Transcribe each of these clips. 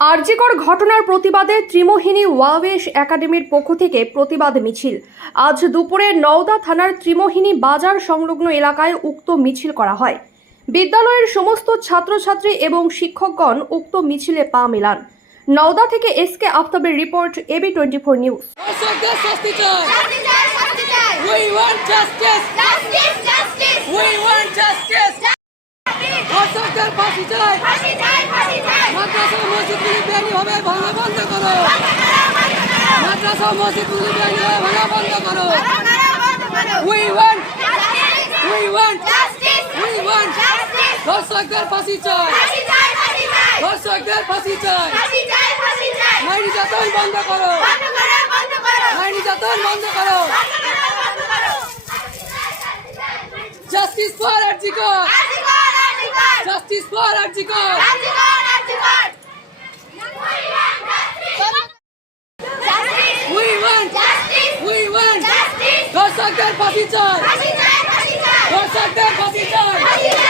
আরজিকর ঘটনার প্রতিবাদে ত্রিমোহিনী ওয়াবেশ একাডেমির পক্ষ থেকে প্রতিবাদ মিছিল। আজ দুপুরে নওদা থানার ত্রিমোহিনী বাজার সংলগ্ন এলাকায় উক্ত মিছিল করা হয়। বিদ্যালয়ের সমস্ত ছাত্রছাত্রী এবং শিক্ষকগণ উক্ত মিছিলে পা মেলান। নওদা থেকে S K আফতাবের report AB twenty four news. ফাঁসি চাই ফাঁসি চাই, ফাঁসি চাই। মাদ্রাসা মসজিদগুলি বেআইনি ভাবে ভাঙা বন্ধ করো মাদ্রাসা মসজিদগুলি বেআইনি ভাবে ভাঙা বন্ধ করো। We want we want we want. ধর্ষকদের ফাঁসি চাই চাই, ফাঁসি চাই। নারী নির্যাতন বন্ধ করো। নারী নির্যাতন বন্ধ করো। জাস্টিস ফর আর্জিকর রাজি কর, রাজি কর। জাস্টিস ফর আর্জিকর রাজি কর, রাজি কর। Justice, we want justice, we want justice. ধর্ষকদের ফাঁসি চাই ফাঁসি চাই, ফাঁসি চাই।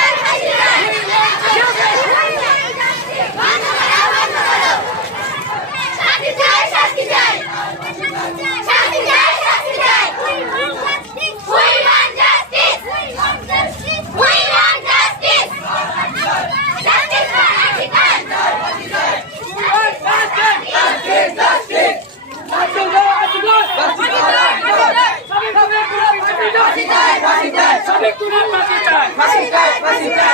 ফাঁসি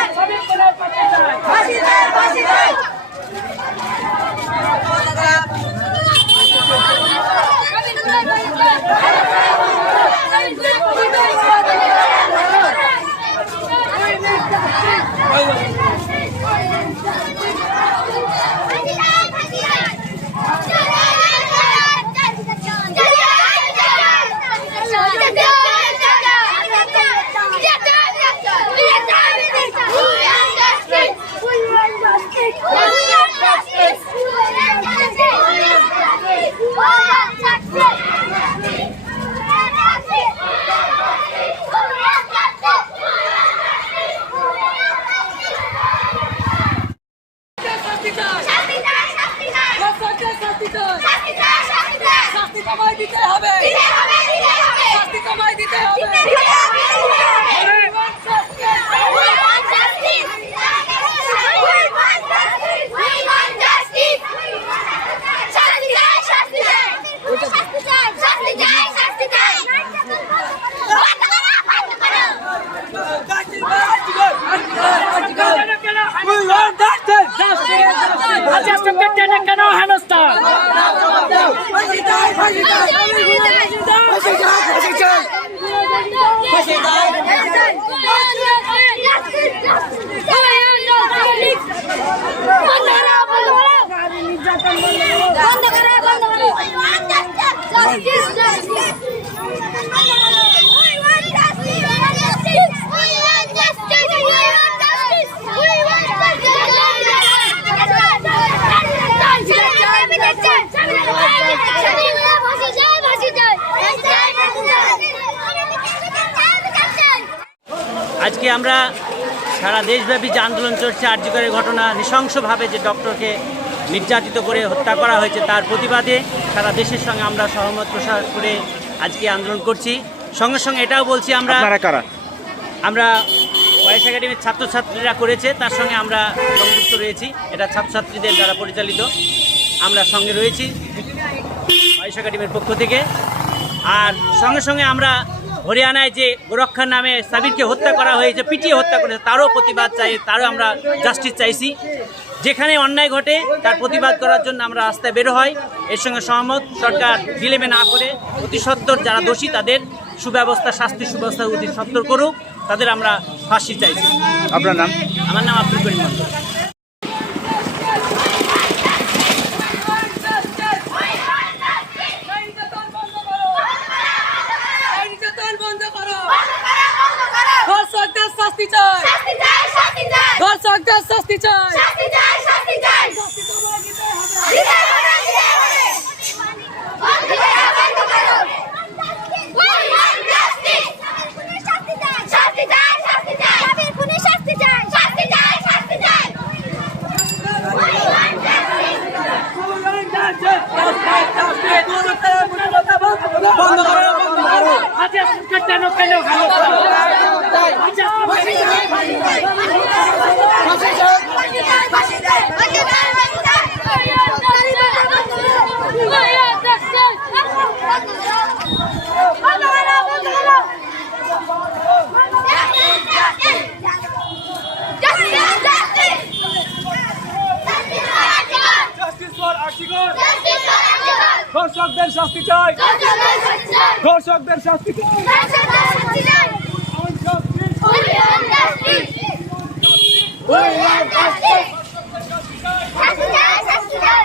শাস্তি শাস্তি শাস্তি। শাস্তি দিতে হবে। শাস্তি তোমায় দিতে হবে দিতে হবে, দিতে হবে। We want justice. We want justice. We want justice. We want justice. শাস্তি চাই, শাস্তি চাই। শাস্তি চাই, শাস্তি চাই, শাস্তি চাই। বন্ধ করো, বন্ধ করো। We want justice. Justice. কেন হেনস্থা ফাঁসি চাই, ফাঁসি চাই। ফাঁসি চাই, ফাঁসি চাই। ফাঁসি চাই। বন্ধ করো, বন্ধ করো। Justice, justice. We want justice. We want justice. We want justice. We want justice. We want justice. আজকে আমরা সারা দেশব্যাপী যে আন্দোলন চলছে আর্যকরের ঘটনা নৃশংসভাবে যে ডক্টরকে নির্যাতিত করে হত্যা করা হয়েছে তার প্রতিবাদে সারা দেশের সঙ্গে আমরা সহমত প্রসার করে আজকে আন্দোলন করছি। সঙ্গে সঙ্গে এটাও বলছি আমরা আমরা ওয়াইস একাডেমির ছাত্রছাত্রীরা করেছে তার সঙ্গে আমরা সংযুক্ত রয়েছি। এটা ছাত্রছাত্রীদের দ্বারা পরিচালিত। আমরা সঙ্গে রয়েছি ওয়াইস একাডেমির পক্ষ থেকে। আর সঙ্গে সঙ্গে আমরা হরিয়ানায় যে গোরক্ষার নামে সাবিরকে হত্যা করা হয়েছে পিটিয়ে হত্যা করেছে তারও প্রতিবাদ চাই তারও আমরা জাস্টিস চাইছি। যেখানে অন্যায় ঘটে তার প্রতিবাদ করার জন্য আমরা রাস্তায় বের হয় এর সঙ্গে সহমত সরকার বিলেমে না করে অতি সত্বর যারা দোষী তাদের সুব্যবস্থা শাস্তি সুব্যবস্থা অতি সত্তর করুক তাদের আমরা ফাঁসি চাইছি। আপনার নাম? আমার নাম আব্দুল করিম মন্ডল শাস্তি চাই। দর্শকদের শাস্তি চাই। বন্ধ করো বন্ধ করো। আজকে কেন কেন ভালো ধর্ষকদের শাস্তি চাই। ধর্ষকদের শাস্তি চাই। We want justice. We want justice. শাস্তি চাই, শাস্তি চাই।